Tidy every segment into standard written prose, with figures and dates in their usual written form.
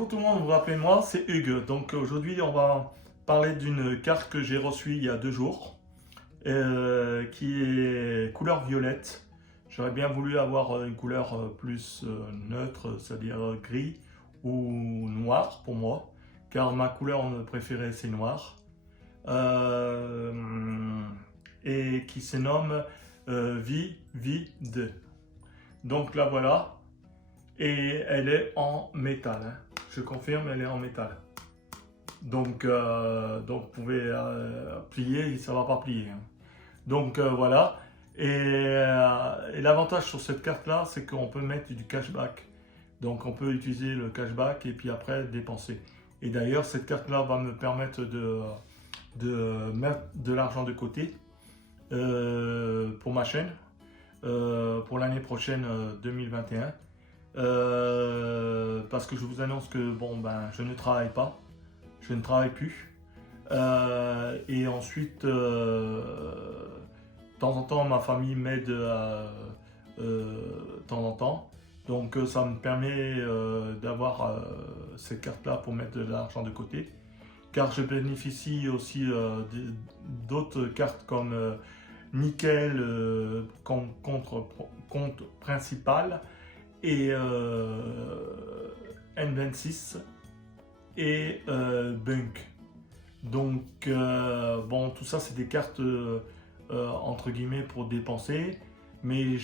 Bonjour tout le monde, vous vous rappelez de moi, c'est Hugues. Donc aujourd'hui on va parler d'une carte que j'ai reçue il y a 2 jours, qui est couleur violette. J'aurais bien voulu avoir une couleur plus neutre, c'est-à-dire gris ou noir pour moi, car ma couleur préférée c'est noir. Euh, et qui se nomme Vivide. Donc là voilà, et elle est en métal, hein. Je confirme, elle est en métal. Donc vous pouvez plier, ça ne va pas plier, hein. Donc voilà. Et l'avantage sur cette carte-là, c'est qu'on peut mettre du cashback. Donc on peut utiliser le cashback et puis après dépenser. Et d'ailleurs, cette carte-là va me permettre de mettre de l'argent de côté pour ma chaîne, pour l'année prochaine 2021. Parce que je vous annonce que bon ben je ne travaille pas, je ne travaille plus. Et ensuite, de temps en temps, ma famille m'aide de temps en temps. Donc ça me permet d'avoir cette carte-là pour mettre de l'argent de côté. Car je bénéficie aussi d'autres cartes comme Nickel, compte principal, et N26 et Bunk. Donc bon, tout ça c'est des cartes entre guillemets pour dépenser. Mais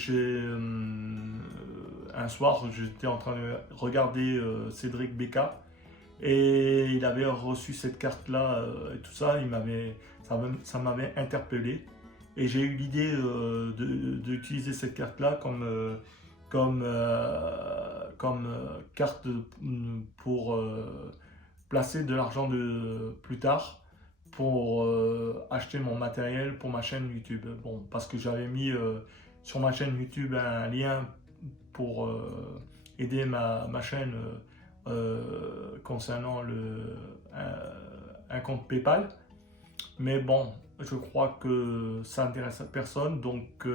un soir j'étais en train de regarder Cédric Becca et il avait reçu cette carte là et tout ça, ça m'avait interpellé et j'ai eu l'idée d'utiliser cette carte là comme carte pour placer de l'argent plus tard pour acheter mon matériel pour ma chaîne YouTube. Bon, parce que j'avais mis sur ma chaîne YouTube un lien pour aider ma chaîne concernant un compte PayPal. Mais bon, je crois que ça n'intéresse personne. Donc,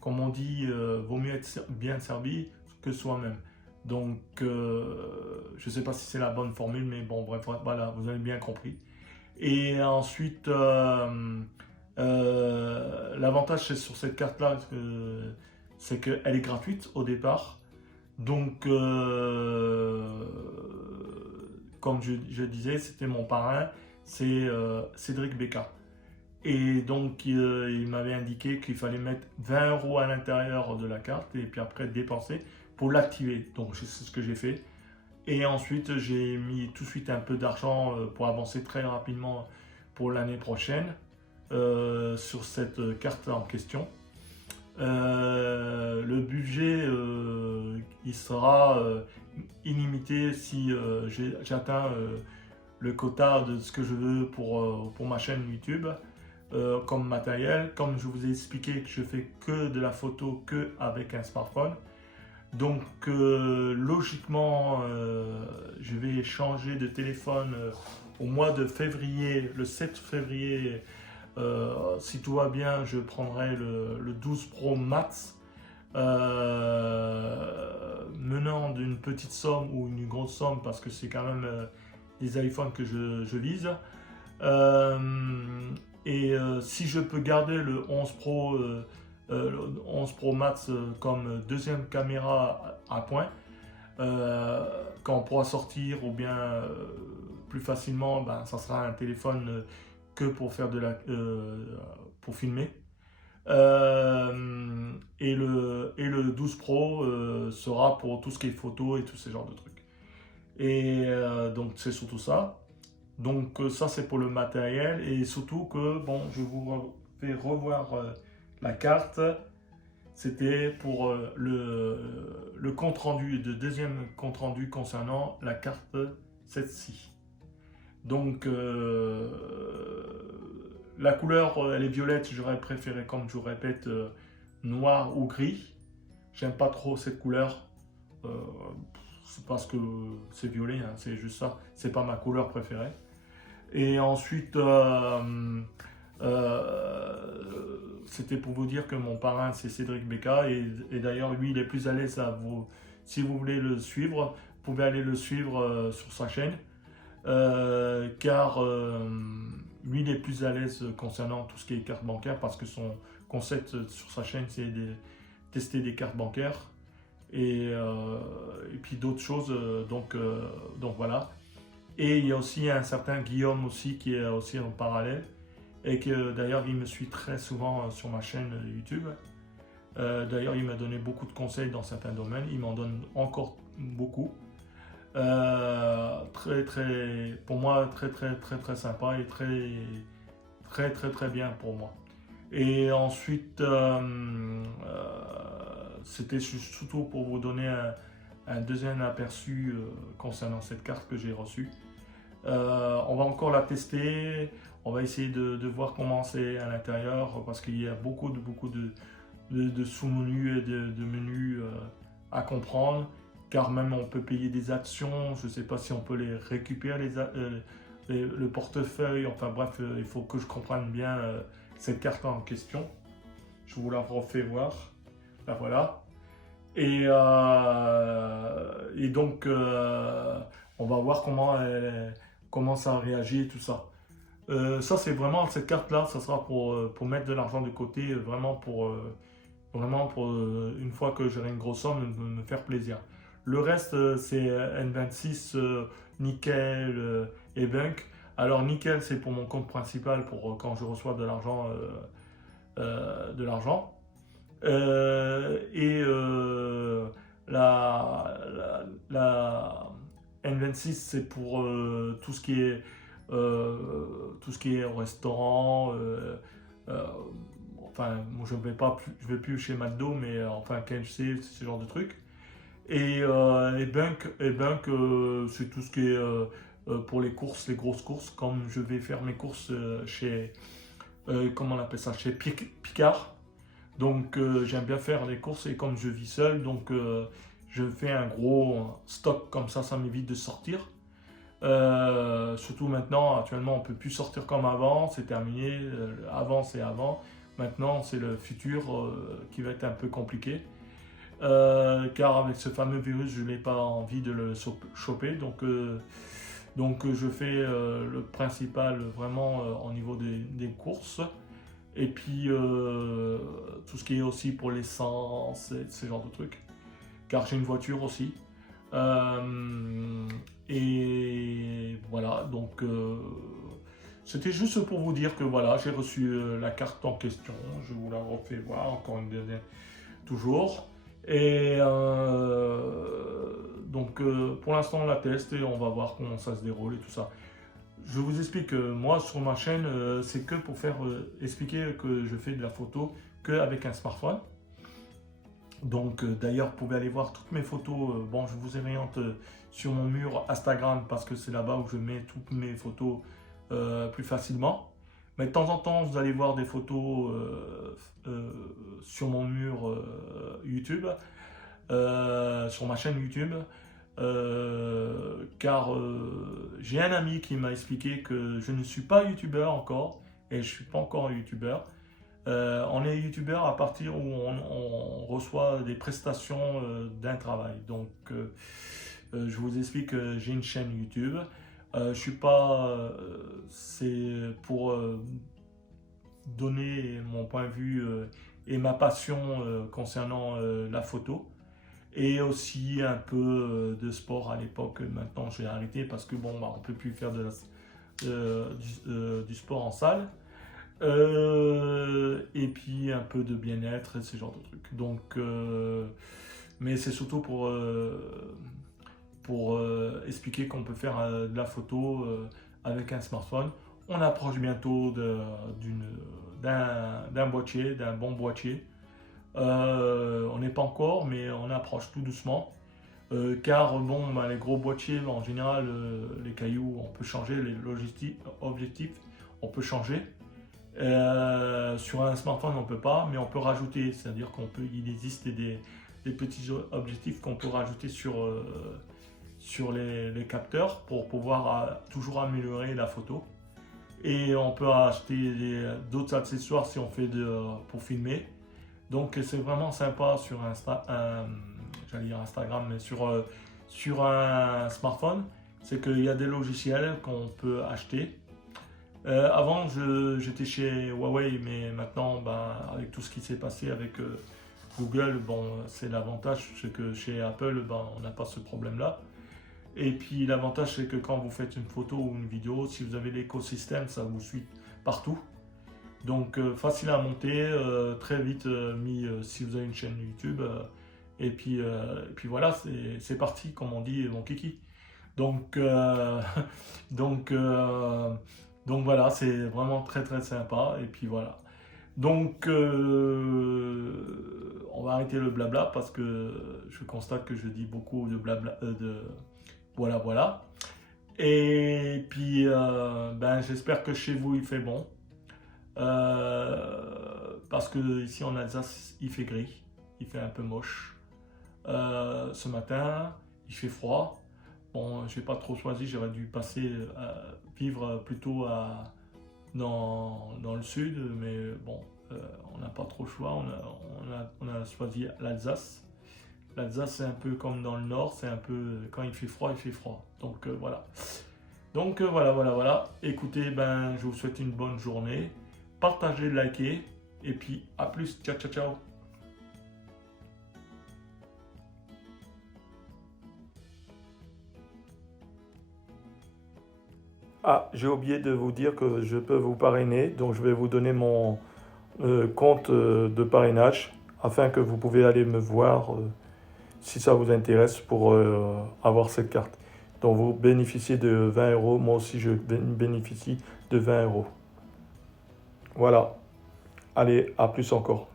comme on dit, vaut mieux être bien servi que soi-même. Donc, je ne sais pas si c'est la bonne formule, mais bon, bref, voilà, vous avez bien compris. Et ensuite, l'avantage c'est sur cette carte-là, c'est qu'elle est gratuite au départ. Donc, comme je disais, c'était mon parrain, c'est Cédric Becca. Et donc, il m'avait indiqué qu'il fallait mettre 20 € à l'intérieur de la carte et puis après dépenser pour l'activer. Donc, c'est ce que j'ai fait. Et ensuite, j'ai mis tout de suite un peu d'argent pour avancer très rapidement pour l'année prochaine sur cette carte en question. Le budget, il sera illimité si j'atteins le quota de ce que je veux pour ma chaîne YouTube. Comme matériel, comme je vous ai expliqué que je fais que de la photo que avec un smartphone. Donc logiquement, je vais changer de téléphone au mois de février, le 7 février. Si tout va bien, je prendrai le 12 Pro Max, menant d'une petite somme ou une grosse somme parce que c'est quand même des iPhones que je vise. Si je peux garder le 11 Pro Max comme deuxième caméra à point, quand on pourra sortir ou bien plus facilement, ben, ça sera un téléphone que pour faire pour filmer. Et le 12 Pro sera pour tout ce qui est photo et tous ces genres de trucs. Et donc c'est surtout ça. Donc ça c'est pour le matériel et surtout que bon, je vous fais revoir la carte. C'était pour le compte rendu, le deuxième compte rendu concernant la carte celle-ci. Donc la couleur elle est violette, j'aurais préféré, comme je vous répète, noir ou gris. J'aime pas trop cette couleur. C'est parce que c'est violet, hein, c'est juste ça. C'est pas ma couleur préférée. Et ensuite, c'était pour vous dire que mon parrain c'est Cédric Becca et d'ailleurs lui il est plus à l'aise si vous voulez le suivre, pouvez aller le suivre sur sa chaîne, car lui il est plus à l'aise concernant tout ce qui est carte bancaire, parce que son concept sur sa chaîne c'est de tester des cartes bancaires et puis d'autres choses, donc voilà. Et il y a aussi un certain Guillaume aussi qui est aussi en parallèle, et que d'ailleurs il me suit très souvent sur ma chaîne YouTube. D'ailleurs il m'a donné beaucoup de conseils dans certains domaines, il m'en donne encore beaucoup. Pour moi très sympa et très bien pour moi. Et ensuite c'était surtout pour vous donner un deuxième aperçu concernant cette carte que j'ai reçue. On va encore la tester, on va essayer de voir comment c'est à l'intérieur, parce qu'il y a beaucoup de sous-menus et de menus à comprendre, car même on peut payer des actions, je ne sais pas si on peut les récupérer, le portefeuille, enfin bref, il faut que je comprenne bien cette carte en question. Je vous la refais voir, la voilà. Et donc on va voir comment ça réagit et tout ça. Ça c'est vraiment, cette carte là, ça sera pour mettre de l'argent de côté, vraiment pour une fois que j'aurai une grosse somme, me faire plaisir. Le reste c'est N26, Nickel et Bunk. Alors Nickel c'est pour mon compte principal, pour quand je reçois de l'argent. La N26 c'est pour tout ce qui est au restaurant. Enfin, moi, je vais plus chez McDo, mais enfin KFC, ce genre de trucs. Et Bunk, c'est tout ce qui est pour les courses, les grosses courses, comme je vais faire mes courses chez, comment on appelle ça, chez Picard. Donc j'aime bien faire les courses, et comme je vis seul, donc je fais un gros stock comme ça m'évite de sortir. Surtout maintenant, actuellement on peut plus sortir comme avant, c'est terminé, avant c'est avant, maintenant c'est le futur qui va être un peu compliqué. Car avec ce fameux virus je n'ai pas envie de le choper, donc je fais le principal vraiment au niveau des courses. Et puis tout ce qui est aussi pour l'essence et ce genre de trucs, car j'ai une voiture aussi. Et voilà, donc c'était juste pour vous dire que voilà, j'ai reçu la carte en question. Je vous la refais voir encore une dernière, toujours. Et donc pour l'instant on la teste et on va voir comment ça se déroule et tout ça. Je vous explique que moi sur ma chaîne c'est que pour faire expliquer que je fais de la photo qu'avec un smartphone. Donc d'ailleurs vous pouvez aller voir toutes mes photos. Bon, je vous oriente sur mon mur Instagram, parce que c'est là-bas où je mets toutes mes photos plus facilement. Mais de temps en temps vous allez voir des photos sur mon mur YouTube, sur ma chaîne YouTube. Car j'ai un ami qui m'a expliqué que je ne suis pas youtubeur encore, et je suis pas encore youtubeur. On est youtubeur à partir où on reçoit des prestations d'un travail. Donc je vous explique que j'ai une chaîne YouTube. Je suis pas, c'est pour donner mon point de vue et ma passion concernant la photo. Et aussi un peu de sport à l'époque. Maintenant j'ai arrêté parce que bon, on ne peut plus faire du sport en salle. Et puis un peu de bien-être et ce genre de trucs. Donc, mais c'est surtout pour expliquer qu'on peut faire de la photo avec un smartphone. On approche bientôt d'un boîtier, d'un bon boîtier. On n'est pas encore, mais on approche tout doucement. Car bon, les gros boîtiers, en général, les cailloux, on peut changer, les objectifs, on peut changer. Sur un smartphone, on ne peut pas, mais on peut rajouter, c'est-à-dire il existe des petits objectifs qu'on peut rajouter sur les capteurs pour pouvoir toujours améliorer la photo. Et on peut acheter d'autres accessoires si on fait pour filmer. Donc c'est vraiment sympa sur j'allais dire Instagram, mais sur sur un smartphone, c'est qu'il y a des logiciels qu'on peut acheter. Avant, j'étais chez Huawei, mais maintenant, bah, avec tout ce qui s'est passé avec Google, bon, c'est l'avantage, c'est que chez Apple, ben, on n'a pas ce problème-là. Et puis l'avantage, c'est que quand vous faites une photo ou une vidéo, si vous avez l'écosystème, ça vous suit partout. Donc facile à monter, très vite mis si vous avez une chaîne YouTube. Et puis voilà, c'est parti, comme on dit, mon kiki. Donc, donc, euh, donc voilà, c'est vraiment très très sympa. Et puis voilà. Donc on va arrêter le blabla parce que je constate que je dis beaucoup de blabla, de voilà voilà. Et puis ben, j'espère que chez vous il fait bon. Parce que ici en Alsace il fait gris, il fait un peu moche. Ce matin il fait froid. Bon, j'ai pas trop choisi, j'aurais dû passer vivre plutôt dans le sud, mais bon, on n'a pas trop le choix, on a choisi l'Alsace. L'Alsace, c'est un peu comme dans le nord, c'est un peu, quand il fait froid, il fait froid. Donc voilà. Donc voilà. Écoutez, ben, je vous souhaite une bonne journée. Partagez, likez, et puis à plus. Ciao, ciao, ciao. Ah, j'ai oublié de vous dire que je peux vous parrainer, donc je vais vous donner mon compte de parrainage afin que vous pouvez aller me voir si ça vous intéresse pour avoir cette carte. Donc vous bénéficiez de 20 euros, moi aussi je bénéficie de 20 euros. Voilà, allez, à plus encore.